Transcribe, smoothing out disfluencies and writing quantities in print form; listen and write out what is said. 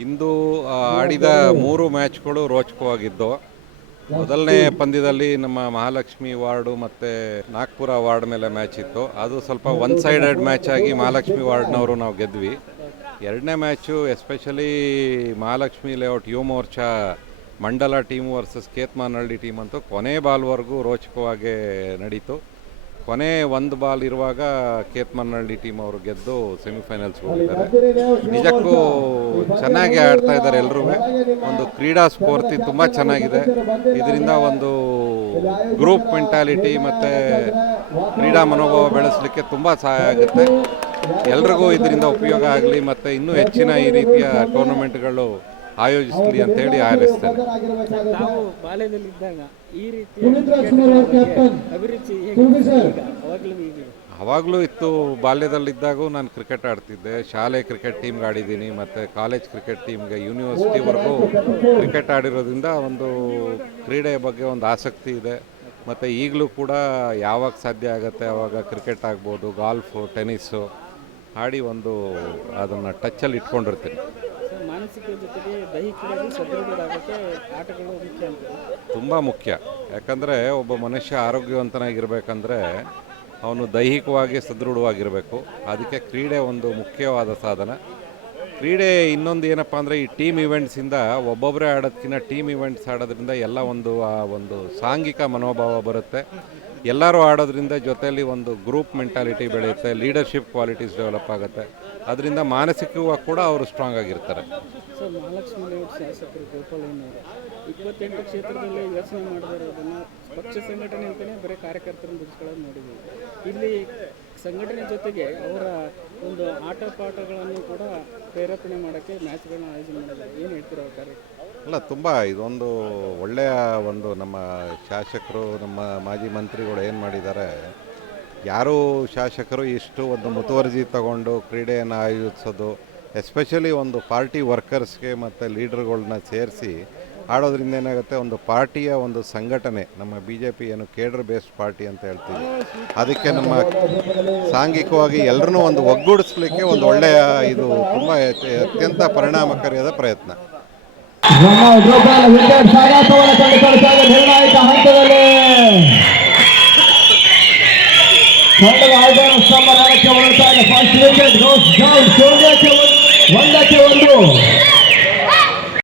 ಇಂದು ಆಡಿದ 3 ಮ್ಯಾಚ್ಗಳು ರೋಚಕವಾಗಿದ್ದು, ಮೊದಲನೇ ಪಂದ್ಯದಲ್ಲಿ ನಮ್ಮ ಮಹಾಲಕ್ಷ್ಮಿ ವಾರ್ಡು ಮತ್ತು ನಾಗ್ಪುರ ವಾರ್ಡ್ ಮೇಲೆ ಮ್ಯಾಚ್ ಇತ್ತು. ಅದು ಸ್ವಲ್ಪ ಒನ್ ಸೈಡೆಡ್ ಮ್ಯಾಚ್ ಆಗಿ ಮಹಾಲಕ್ಷ್ಮಿ ವಾರ್ಡ್ನವರು ನಾವು ಗೆದ್ವಿ. ಎರಡನೇ match especially Mahalakshmi layout Yuva Morcha ಮಂಡಲ ಟೀಮ್ ವರ್ಸಸ್ ಕೇತ್ಮಾನಹಳ್ಳಿ ಟೀಮ್ ಅಂತೂ ಕೊನೆ ಬಾಲ್ವರೆಗೂ ರೋಚಕವಾಗಿ ನಡೀತು. ಕೊನೆ ಒಂದು ಬಾಲ್ ಇರುವಾಗ ಕೇತ್ಮನಹಳ್ಳಿ ಟೀಮ್ ಅವರು ಗೆದ್ದು ಸೆಮಿಫೈನಲ್ಸ್ಗೆ ಹೋಗಿದ್ದಾರೆ. ನಿಜಕ್ಕೂ ಚೆನ್ನಾಗಿ ಆಡ್ತಾ ಇದ್ದಾರೆ ಎಲ್ಲರೂ. ಒಂದು ಕ್ರೀಡಾ ಸ್ಫೂರ್ತಿ ತುಂಬ ಚೆನ್ನಾಗಿದೆ. ಇದರಿಂದ ಒಂದು ಗ್ರೂಪ್ ಮೆಂಟಾಲಿಟಿ ಮತ್ತು ಕ್ರೀಡಾ ಮನೋಭಾವ ಬೆಳೆಸಲಿಕ್ಕೆ ತುಂಬ ಸಹಾಯ ಆಗುತ್ತೆ. ಎಲ್ರಿಗೂ ಇದರಿಂದ ಉಪಯೋಗ ಆಗಲಿ ಮತ್ತು ಇನ್ನೂ ಹೆಚ್ಚಿನ ಈ ರೀತಿಯ ಟೂರ್ನಮೆಂಟ್ಗಳು ಆಯೋಜಿಸಲಿ ಅಂತೇಳಿ ಹಾರೈಸ್ತೇನೆ. ತಾವು ಬಾಲ್ಯದಲ್ಲಿದ್ದಾಗ ಈ ರೀತಿಯ ಅಭಿರುಚಿ ಅವಾಗಲೂ ಇತ್ತು. ಬಾಲ್ಯದಲ್ಲಿದ್ದಾಗೂ ನಾನು ಕ್ರಿಕೆಟ್ ಆಡ್ತಿದ್ದೆ. ಶಾಲೆ ಕ್ರಿಕೆಟ್ ಟೀಮ್ಗೆ ಆಡಿದ್ದೀನಿ ಮತ್ತು ಕಾಲೇಜ್ ಕ್ರಿಕೆಟ್ ಟೀಮ್ಗೆ ಯೂನಿವರ್ಸಿಟಿವರೆಗೂ ಕ್ರಿಕೆಟ್ ಆಡಿರೋದ್ರಿಂದ ಒಂದು ಕ್ರೀಡೆಯ ಬಗ್ಗೆ ಒಂದು ಆಸಕ್ತಿ ಇದೆ. ಮತ್ತು ಈಗಲೂ ಕೂಡ ಯಾವಾಗ ಸಾಧ್ಯ ಆಗುತ್ತೆ ಆವಾಗ ಕ್ರಿಕೆಟ್ ಆಗ್ಬೋದು, ಗಾಲ್ಫು, ಟೆನ್ನಿಸ್ಸು ಆಡಿ ಒಂದು ಅದನ್ನು ಟಚ್ಚಲ್ಲಿ ಇಟ್ಕೊಂಡಿರ್ತೀನಿ. ಮಾನಸಿಕ ಜೊತೆಗೆ ದೈಹಿಕವಾಗಿ ಸದೃಢರಾಗೋಕ್ಕೆ ಆಟಗಳು ಮುಖ್ಯ ಅಂತ. ತುಂಬ ಮುಖ್ಯ. ಯಾಕಂದರೆ ಒಬ್ಬ ಮನುಷ್ಯ ಆರೋಗ್ಯವಂತನಾಗಿರಬೇಕಂದ್ರೆ ಅವನು ದೈಹಿಕವಾಗಿ ಸದೃಢವಾಗಿರಬೇಕು. ಅದಕ್ಕೆ ಕ್ರೀಡೆ ಒಂದು ಮುಖ್ಯವಾದ ಸಾಧನ. ಕ್ರೀಡೆ ಇನ್ನೊಂದು ಏನಪ್ಪ ಅಂದರೆ ಈ ಟೀಮ್ ಇವೆಂಟ್ಸಿಂದ ಒಬ್ಬೊಬ್ಬರೇ ಆಡೋದಕ್ಕಿಂತ ಟೀಮ್ ಇವೆಂಟ್ಸ್ ಆಡೋದ್ರಿಂದ ಎಲ್ಲ ಒಂದು ಸಾಂಘಿಕ ಮನೋಭಾವ ಬರುತ್ತೆ. ಎಲ್ಲರೂ ಆಡೋದ್ರಿಂದ ಜೊತೆಯಲ್ಲಿ ಒಂದು ಗ್ರೂಪ್ ಮೆಂಟಾಲಿಟಿ ಬೆಳೆಯುತ್ತೆ, ಲೀಡರ್ಶಿಪ್ ಕ್ವಾಲಿಟೀಸ್ ಡೆವಲಪ್ ಆಗುತ್ತೆ. ಅದರಿಂದ ಮಾನಸಿಕವಾಗಿ ಕೂಡ ಅವರು ಸ್ಟ್ರಾಂಗ್ ಆಗಿರ್ತಾರೆ. ಸರ್, ಮಹಾಲಕ್ಷ್ಮಿ ಲೇಔಟ್ ಶಾಸಕರು ಗೋಪಾಲಯ್ಯನವರು 28 ಕ್ಷೇತ್ರದಲ್ಲಿ ಯೋಚನೆ ಮಾಡಿರೋದನ್ನು ಪಕ್ಷ ಸಂಘಟನೆ ಅಂತಲೇ ಬರೀ ಕಾರ್ಯಕರ್ತರನ್ನು ಬಿಡಿಸ್ಕೊಳ್ಳೋದು ನೋಡಿದ್ದೀವಿ. ಇಲ್ಲಿ ಸಂಘಟನೆ ಜೊತೆಗೆ ಅವರ ಒಂದು ಆಟ ಪಾಠಗಳನ್ನು ಕೂಡ ಪ್ರೇರೇಪಣೆ ಮಾಡೋಕ್ಕೆ ಮ್ಯಾಚ್ಗಳನ್ನ ಆಯೋಜನೆ ಮಾಡಿದ್ದಾರೆ. ಏನು ಹೇಳ್ತೀರಾ ಕಾರ್ಯ? ಅಲ್ಲ, ತುಂಬ ಇದೊಂದು ಒಳ್ಳೆಯ ಒಂದು ನಮ್ಮ ಶಾಸಕರು, ನಮ್ಮ ಮಾಜಿ ಮಂತ್ರಿಗಳು ಏನು ಮಾಡಿದ್ದಾರೆ, ಯಾರೂ ಶಾಸಕರು ಇಷ್ಟು ಒಂದು ಮುತುವರ್ಜಿ ತಗೊಂಡು ಕ್ರೀಡೆಯನ್ನು ಆಯೋಜಿಸೋದು, ಎಸ್ಪೆಷಲಿ ಒಂದು ಪಾರ್ಟಿ ವರ್ಕರ್ಸ್ಗೆ ಮತ್ತು ಲೀಡರ್ಗಳನ್ನ ಸೇರಿಸಿ ಆಡೋದ್ರಿಂದ ಏನಾಗುತ್ತೆ, ಒಂದು ಪಾರ್ಟಿಯ ಒಂದು ಸಂಘಟನೆ, ನಮ್ಮ BJP ಏನು ಕೇಡರ್ ಬೇಸ್ಡ್ ಪಾರ್ಟಿ ಅಂತ ಹೇಳ್ತೀವಿ, ಅದಕ್ಕೆ ನಮ್ಮ ಸಾಂಘಿಕವಾಗಿ ಎಲ್ಲರನ್ನೂ ಒಂದು ಒಗ್ಗೂಡಿಸ್ಲಿಕ್ಕೆ ಒಂದು ಒಳ್ಳೆಯ ಇದು ತುಂಬ ಅತ್ಯಂತ ಪರಿಣಾಮಕಾರಿಯಾದ ಪ್ರಯತ್ನ. ನಿರ್ಣಾಯಕ ಹಂತದಲ್ಲಿ ಫಸ್ಟ್ ವಿಕೆಟ್ ಗೋಸ್ ಡೌನ್. 1-1